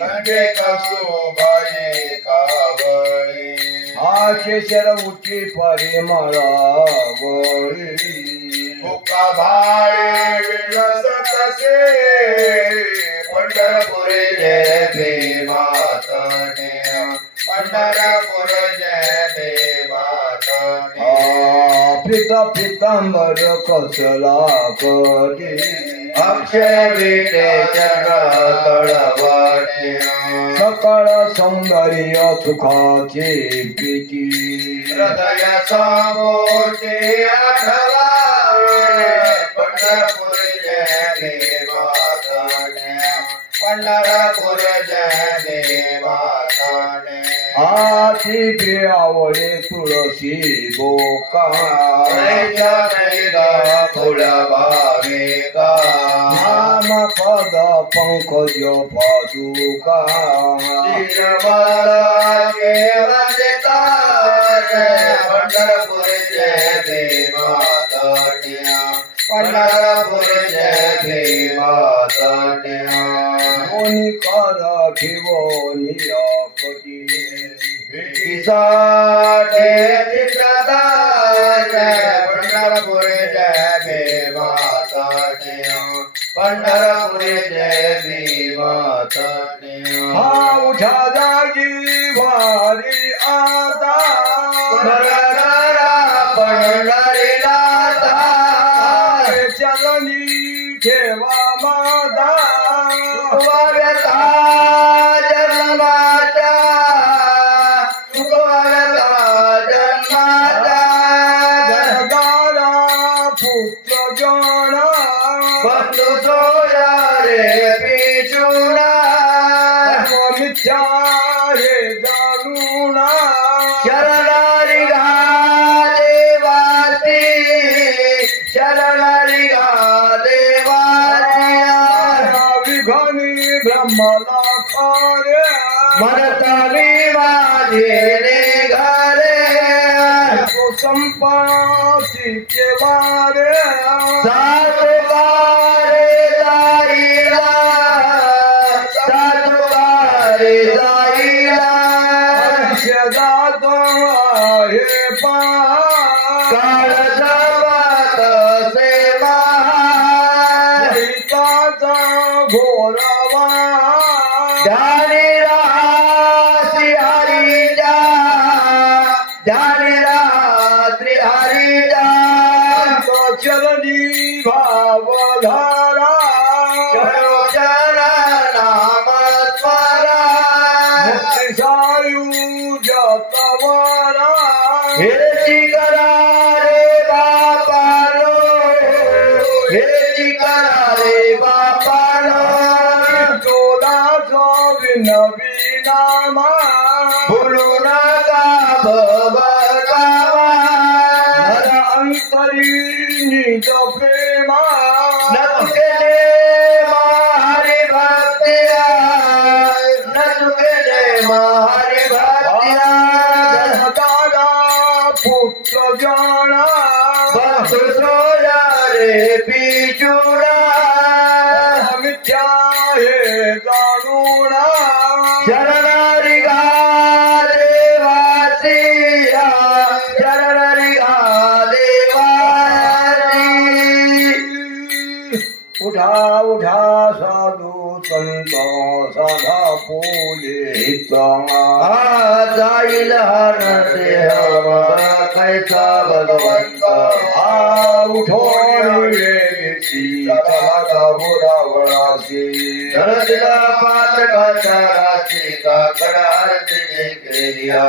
कंठे कसोबाई कावळी आशेशर उठी परिमळावळी मुका भाळे विलस तसे पंढरपुरी जय देवातने पंढरपुर जय देवातने पिता पितांबर कसला करी अक्षय विटे चरण तळवाटे सकळ सौंदर्य सुखाची प्रीती हृदय समोरचे आठवा पंढरपूर जय देवातने पंढरपूर जय देवातने आती प्रियावळे तुळशी बोका फुला भाविका नाम पद पंकज पादुका पंढरपूर जय देवातने पंढरपूर जय देवातने दोन्ही कर ठेवोनी कटी पंढरपूर जय देवातने पंढरपूर जय देवातने हा उठा जागी वारी आता पंढरीला चरणी ठेवा माता जन्माचा जन्माचा घरदारा पुत्र जण बंधू सोया रे पिचुना मिथ्या हे जाणूना शरणारी गा देवासी शरणारी गा देवासी विघनी ब्रह्मला खारे मनता माझे घरे संपासी के वारे सातबारे जाईला सातबारे जाईला शेजात हे पा काळ जवात सेवा हरिताचा घोरवा ध्यानी राहा हरिजा ध्यानी राहा हरिजा चरणी भावधारा चरण नाम स्वरा सायुजतवरा हेची करा रे बापानो हेची करा रे बापानो चोदाचा विनविनामा भुलू नका भवकावा नर अंतरी निज प्रेमा न केले हरि भक्तिया न केले हरि भक्तिया दादा पुत्र जाना बंधु सोया रे पिचुना मिथ्या हे जाणूना शरणारी गा देवासिया शरणारी गा देवासी उठा उठा साधू संत साधा पोलित जाईल हर देह कैसा भगवंत उठोन चला भोरावळासी धरतीला पातकाच्या राशी काकडा आरतीने केल्या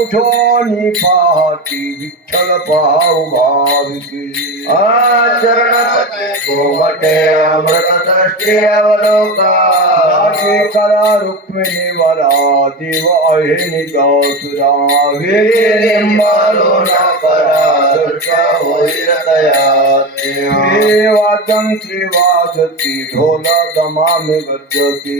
उठोनी पहाटी विठ्ठल पाहू भाविकी आचरणात गोमटे अमृत दृष्टी अवलोका करा रुक्मिणी वरा देव आहे निजासुरा लिंबालो न परा दुर्गा होईल दया देवाचं श्रीवाजती ढोल दमामी गजती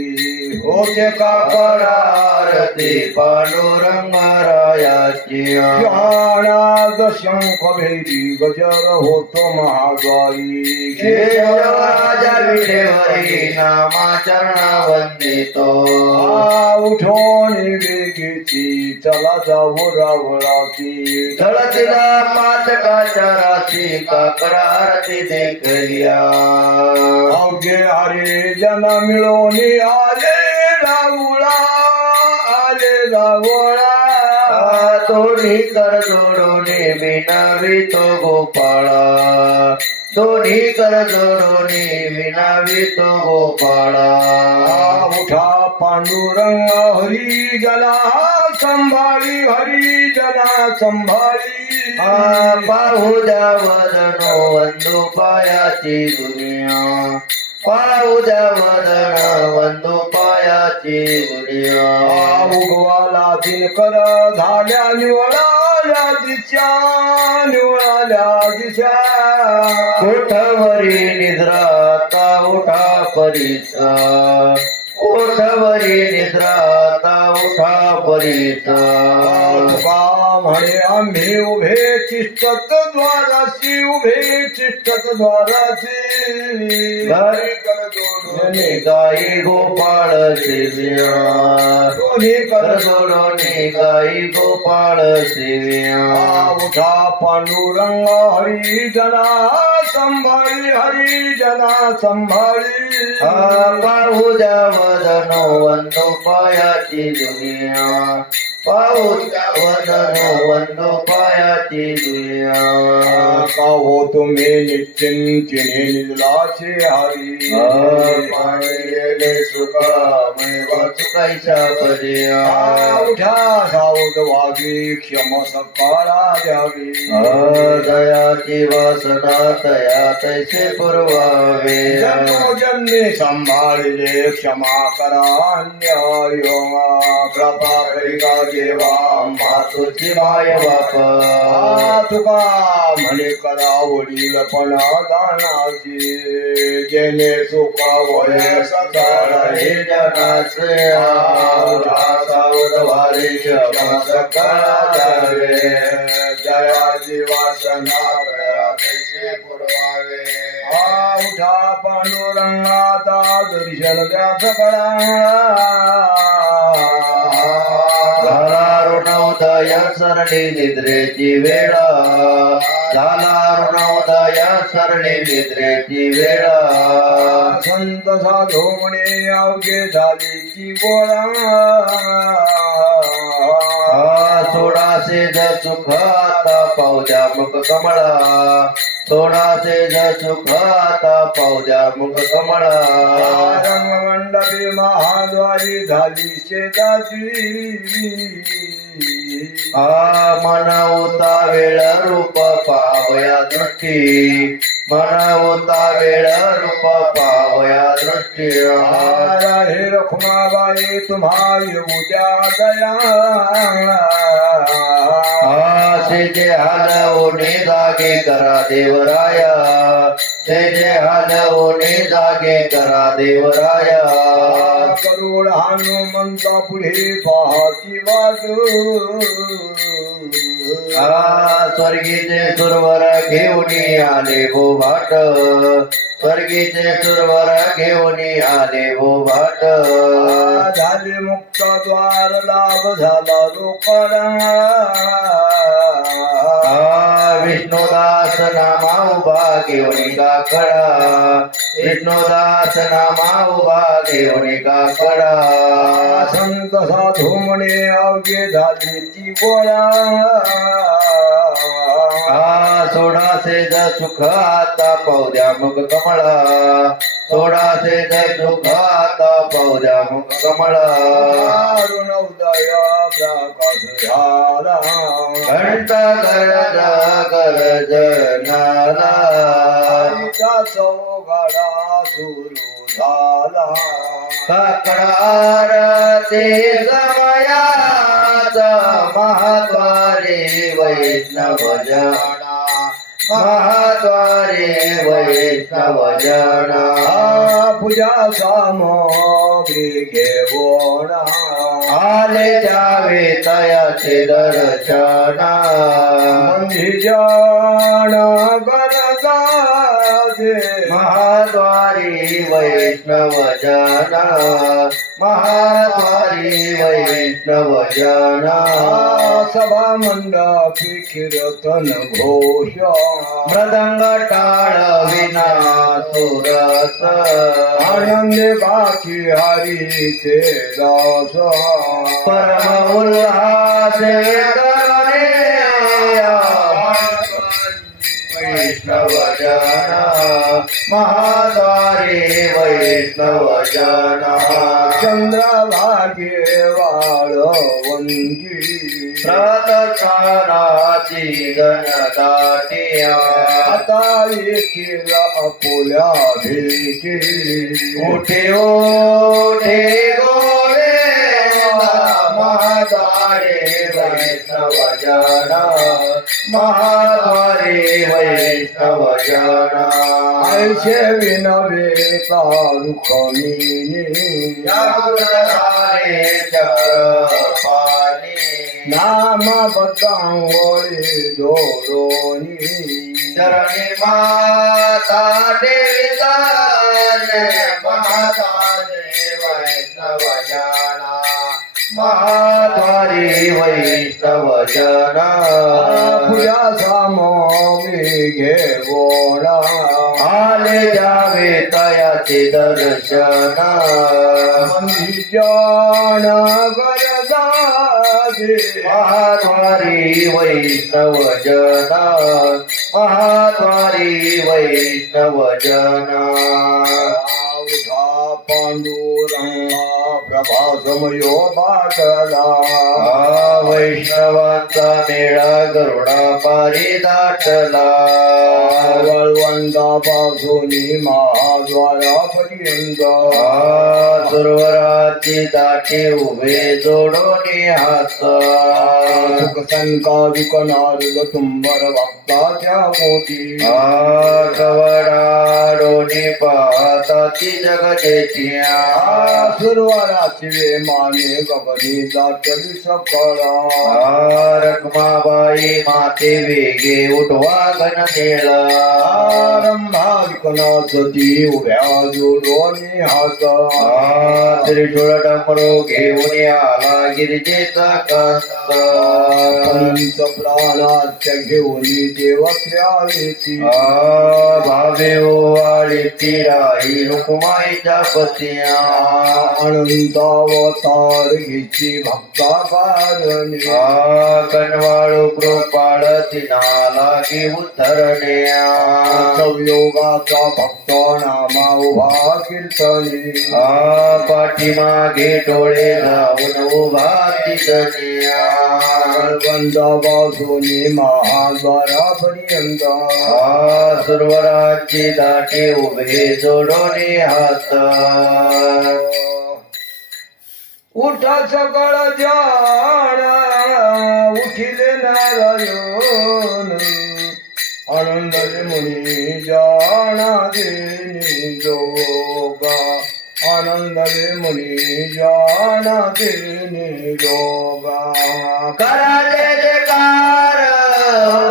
होते काकडा आरती पांडुरंग रायाची ज्ञानाद शंख भेदी गजर होतो महाद्वारी राजा विठेवरी नामा चरणा वंदे तो उठून वेगीची चला जाऊ रावळाची झळतीला पाचकाच्या राशी काकडा आरती देखलिया अवघे हरे जन मिळून आले रावळा दोन्ही कर जोडून विनावी तो गोपाळा दोन्ही कर जोडून विनावी तो गोपाळा उठा पांडुरंग हरी जला संभाळी हरी जला संभाळी पाहू द्या वदनो वंदू पायाची दुनिया पाहू द्या वदन वंदू पायाची दुनिया उगवाला दिनकर झाल्या निवळाल्या दिशा कोठवरी निद्राता उठा परीचा कोठवरी निद्राता उठा परीचा म्हणे आम्ही उभे चिष्टत द्वाराशी उभे चिष्टत द्वाराशी घरी कर जोडून गाई गोपाळ सेविया दोन्ही कर जोडून गाई गोपाळ सेविया उठा पांडुरंग हरी जना संभाळी हरी जना संभाळी पाहू द्या वदनो वंदो पायाची दुनिया पाहू द्या वदनो वंदो पायाची दुनिया का हो तुम्ही निश्चिंतिने निजलाचे हरी पाणिले सुखामेव चुकायच्या पर्या उठा सावध वागी क्षम सकाळा द्यावी दयाची वासना तया तैसे पुरवावे जन्मोजन्मी संभाळले क्षमा करा अन्याय कृपा करिका देवा मातुची माय बाप तुका म्हणे करा वडील पण दानाची जेणे सुख वय सकाळ हे जनास सावध वारी क्षमा सकाळ द्यावे जयाची वासना तैसे पुरवावे उठा पांडुरंगाता दर्शन द्या सकळा झाला ऋणोदय सरणी निद्रेची वेळा झाला ऋणोदय सरणी निद्रेची वेळा संत साधू म्हणे अवघे झालीची गोळा सोडासे ज सुख आता पावद्या मुख कमळा सोडासे ज सुख आता पावद्या मुख कमळा रंगमंडपी महाद्वारी झाली शेजाची मन होता वेळ रूप पावया दृष्टी मन होता वेळ रूप पावया दृष्टी हे रखुमाबाई तुम्हारी उद्या दया ते जे हलवणे जागे करा देवराया ते जे हलवणे जागे करा देवराया करोड हनुमंता पुढे पाहाती वाट स्वर्गीचे सुरवर घेऊन आले भो भाट स्वर्गीचे सुरवर घेऊन आले भो भाट झाले मुक्त द्वार लाभ झाला लोकांना विष्णुदास नामा उभा घेऊन काकडा विष्णुदास नामा उभा घेऊन काकडा संत साधू म्हणे अवघे झाली ती गोळा सोडासे ज सुख आता पावद्या मग कमळा सोडासे ज सुख आता पावद्या मग कमळा अरुण उदया प्रकाश झाला घंटा गरज गरज नाला आईचा चौघडा सुरू झाला काकडार ते समयात महाद्वारे वैष्णव जना महाद्वारे वैष्णव जना पूजा सामग्री घेऊन आले जावे तयाचे दर्शना मंदी जाण गरजा दे महा महाद्वारी वैष्णव जन महाद्वारी वैष्णव जन सभा मंडपी कीर्तन घोष मृदंग टाळ विना सुरस आनंद गाची हरीचे दास परम उल्हास करणे वैष्णव जन महाद्वारी वैष्णव जन चंद्रभागे वाळवंगी प्रदर्शनाची गणदाटिया आता येथील अपोल्या भेटी उठे उठे गोरे महाद्वारे वैष्णव जन महाद्वारे वैष्णव जन ऐसे विनवे तारुखमिनी यागुणारे चक्रपाणी नाम बदांगोळी दोरोनी चरणी माता देवितान महाद्वारे वैष्णव जन महाद्वारी वैष्णव जन पूजा सामोमी घे गोळा आले जावे तयाचे दर्शन मंदिर गरजादे महाद्वारी वैष्णव जन महाद्वारी वैष्णव जन पांडुरंगा प्रभासमयो बाटला वैष्णवांचा मेळा गरुडा पारी दाटला वळवंडापासून महाद्वारापर्यंत सुरवराची दाटी उभे जोडून हात सुख संकालिक नारद तुंबर भक्ताच्या मोठी कवडाडोनी पाहता ती जगदेचिया सुरवाराची वेमाने गगनी दाटली सकळा रखमाबाई माते वेगे उठवा घन मेळा रंभाविकनाथी उभ्या जोडोनी हात त्रिशूळ डमरू घेऊन आला गिरिजेचा कांत पंच प्राणाच्या घेऊन देवत्र्या येती भावे ओवाळी तिराई रुक्माईच्या पत्या अनंतावतार घ्यायची भक्ता कारणे कनवाळू कृपाळ तिनाला की उतरण्या योगाचा भक्त नामा उभा कीर्तने पाठीमागे डोळे जाऊन उभा तिजण्या बंदाबाजूने महाद्वारापर्यंत सुरवराची दाटे उभे जोडोनी हात उठा सकळ जाण उठिले नारायण आनंदले मुनी जाणा देनी जोगा आनंदले मुनी जाणा देनी जोगा कराले जयकार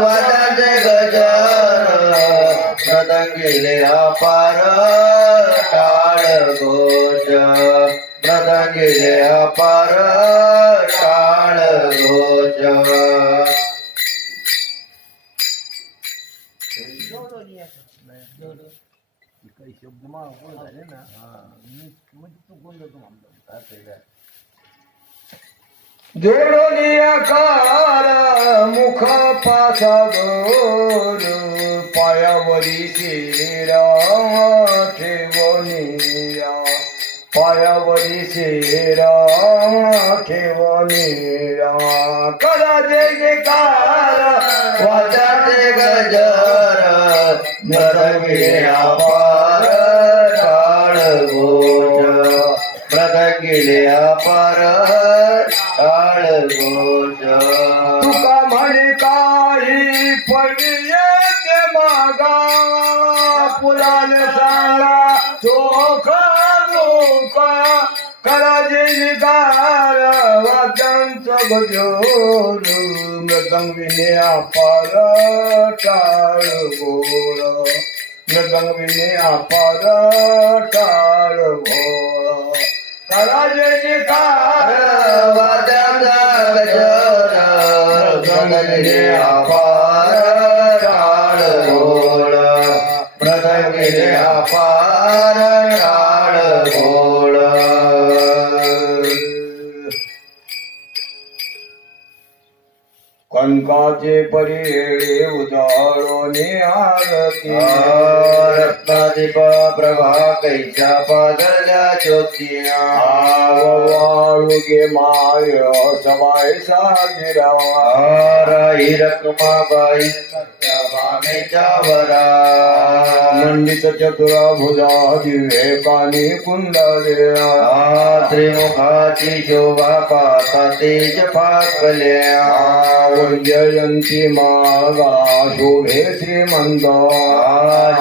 वाजाचे गजर मृदंगिले अपार टाळ घोष मृदंगिले अपार टाळ घोष जोडोनिया कार मुख पासा दोर पायावरी शेरा ठेवनिया पायावरी शेरा ठेवनिया करा जयकार वाजाचे गजर मृदंगिले अपार टाळ घोष मृदंगिले अपार टाळ घोष तुका म्हणे काही पडले ते मागा पुराने सांगा चोख धोका करा जयकार वाद्यांचा गजोर मृदंगिले अपार टाळ गोळ मृदंगिने अपार टाळ घोळ कराजे कार वाद्याचा गजर मृदंगिने अपार टाळ घोळ मृदंगिने अपार टाळ घोळ कनकाचे परिळे उजाळोने आरती रत्नादीप प्रभा कैच्या पादळल्या ज्योतिया वाळुगे माय सबाय साजिरावा राई रखमाबाई सत्यभामेच्या वरा मंडित चतुरा भुजा दिवे कानी कुंडल्या त्रिमुखाची शोभा पाता तेज फाकल्या जयंती मागा शोभे श्रीमंत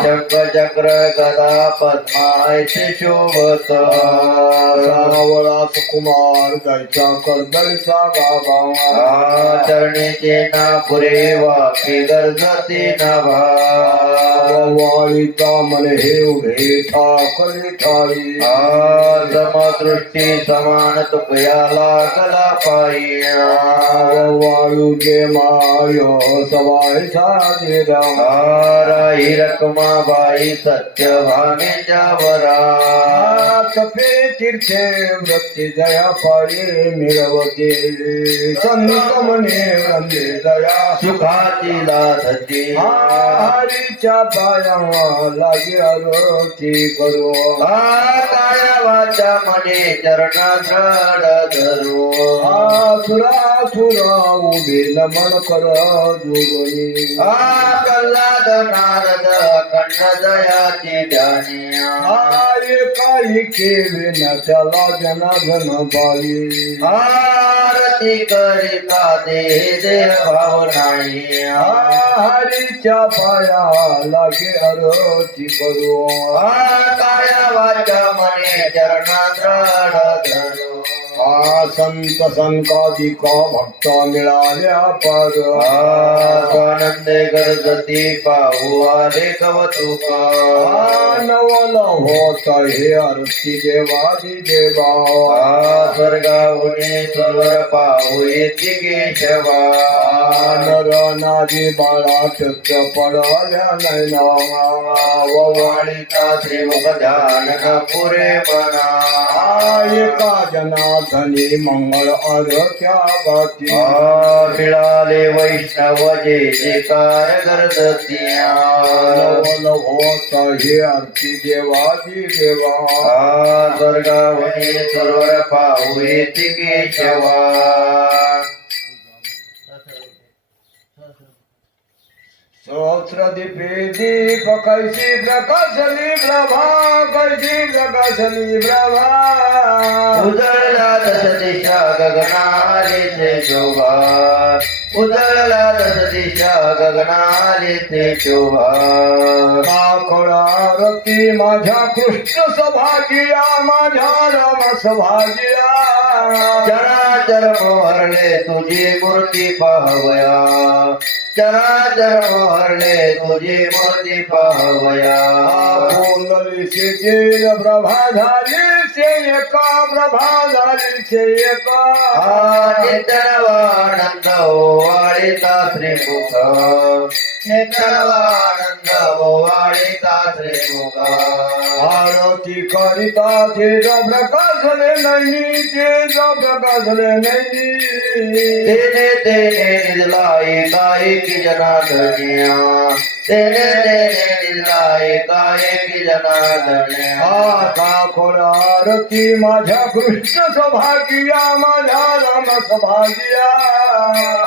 शंख चक्र गदा पद्मायचे शोभत सावळा कुमार जायचा कर्दळीचा बाबा चरणीचे ना पुरे वाके गरजते नाभा वाळीचा मन हे उभे ठाकले ठाई समदृष्टी समान तुकया लागला पायी वाळुगे माय सवाय साजिरा राई रखमाबाई सत्यभामेच्या वरा तपे तीर्थे वृत्ती दया पाळी मिळवते संत मने वंदे दया सुखाची लाथची हरीच्या पाया लागे आरती करू काया वाचा मने चरणा श्रड धरू सुरा उभे नमन कर दुर्गणी प्रल्हाद नारद कर्ण दयाची ध्यानिया काही केले न त्याला जनार्दन बाई आरती करिता दे देव भाव नाही हरीच्या पाया लागे आरती करू काया वाचा मने चरणा श्रड धरू संत संकाधिका भक्त मिळाल्या पार स्वानंदे गरजती पाहू आले कवतुका नवल होत हे आरती देवादी देवा स्वर्गाहुने स्वर पाहू येते केशवा नर नादी बाळा चक्र पडल्या नैना वाणीचा श्रीमुख ध्यान पुरे मना एका जनार्दनी मंगळ आरत्या गाती मिळाले वैष्णव जे जे कार गरजतिया नवल होत हे आरती देवादी देवा स्वर्गाहुने स्वर पाहू येते केशवा सहस्र दीपे दीप कैसी प्रकाशली प्रभा कैसी प्रकाशली प्रभा उजळला दश दिशा गगनाले ते शोभा उजळला दश दिशा गगनाले ते शोभा काकळा रती माझ्या कृष्ण सभागिया माझ्या राम सभागिया चराचर मोहरले तुझी मूर्ती पाहवया चराचर मोहरले तुझी मूर्ती पाहवया कोंडली से जेल प्रभा झाली से एका प्रभा झाली से एका नितळवानंद ओवाळीता श्रीमुख नितळवानंद ओवाळीता श्रीमुख आरती करिता तेज प्रकाशले नैनी तेज प्रकाशले नैनी तेने तेने निजलाई काय की जनार्दनिया तेने तेने निजलाई काय की जनार्दनिया आता खोड आरती माझ्या कृष्ण सभागिया माझ्या राम सभागिया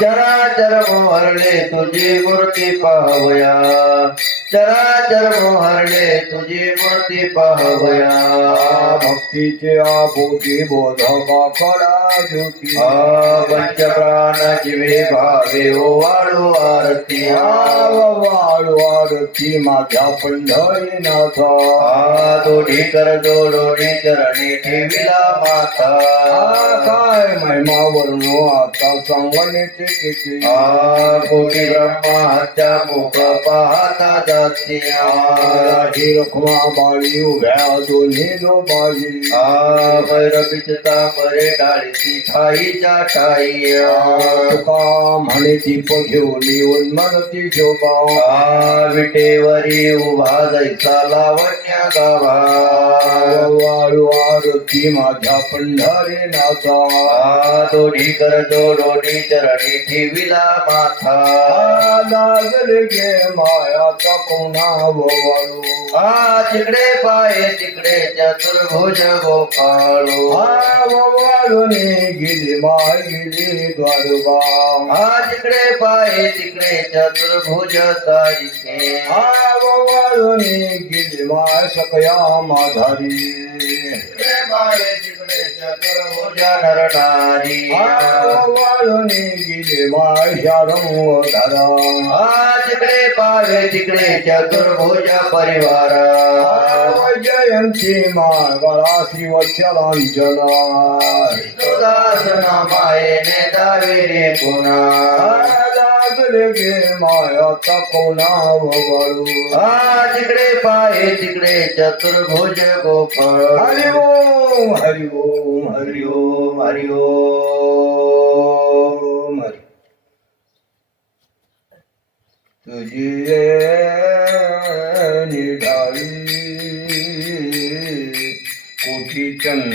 चराचर मोहरले तुझी मूर्ती पाहवया चराचर मोहरले तुझी मूर्ती पाहवया भक्तीचे आपोटी बोधका खडा ज्योती पंच प्राण जीवे भावे ओवाळू आरती वाळू आरती माझ्या पंढरीनाथ दोढी कर जोडोनी चरणी ठेविला माता काय महिमा वर्णो आता सांगण्याचे किती कोटी ब्रह्मा हत्या मुख पाहता दासिया राही रखमा बाळी उभ्या दोन्ही बाई भैरवीच तांबरे डाळीची ठाईच्या ठाईया तुका म्हणे दीप घेऊन उन्मनती शोभा विटेवरी उभा जैसा लावण्य गावा वाळू आरती माझ्या पंढरे नाचा दोन्ही कर जोडोनी चरणी ठेविला माथा लागले गे मायाचा कोणा वाळू तिकडे पाय तिकडे चतुर्भुज गोपाळू वाळूने गेली माय गेली द्वारबा तिकडे पाय तिकडे चतुर्भुज सारिखे वाळूने गेली माय सकया माधारी तिकडे पाय तिकडे चतुर्भुज नरनारी वाळूने गेली माय शारंग धरा तिकडे पाय तिकडे चतुर्भुज परिवार जयंती मार्गला श्रीवत्सलांजना विष्णुदासन मायेने दावे रे पुन्हा लागले गे मायाचा कोणा वळू तिकडे पाय तिकडे चतुर्भुज गोपाळ हरि ओम हरि ओम हरि ओम हरि ओम हरि तुझी निढाळी कोटी चंद